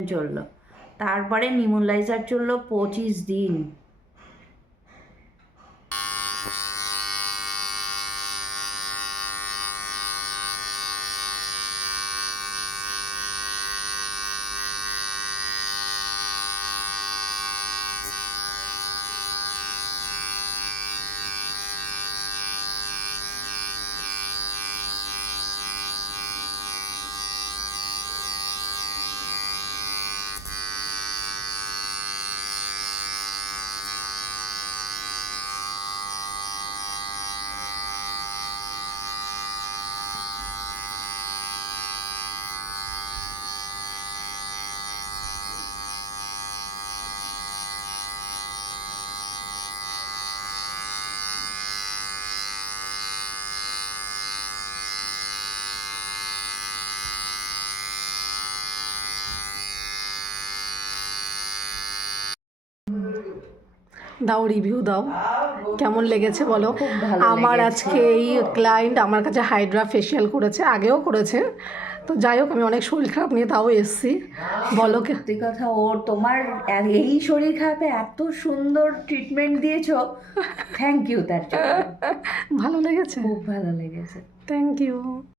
চললো, তারপরে নিউমোলাইজার চললো 25 দিন। দাও, রিভিউ দাও, কেমন লেগেছে বলো। আমার আজকে এই ক্লায়েন্ট আমার কাছে হাইড্রা ফেশিয়াল করেছে, আগেও করেছে। তো যাই হোক, আমি অনেক শরীর খারাপ নিয়ে তাও এসছি। বলো সত্যি কথা, তোমার এই শরীর খারাপে এত সুন্দর ট্রিটমেন্ট দিয়েছো, থ্যাংক ইউ তার জন্য। ভালো লেগেছে? খুব ভালো লেগেছে। Thank you.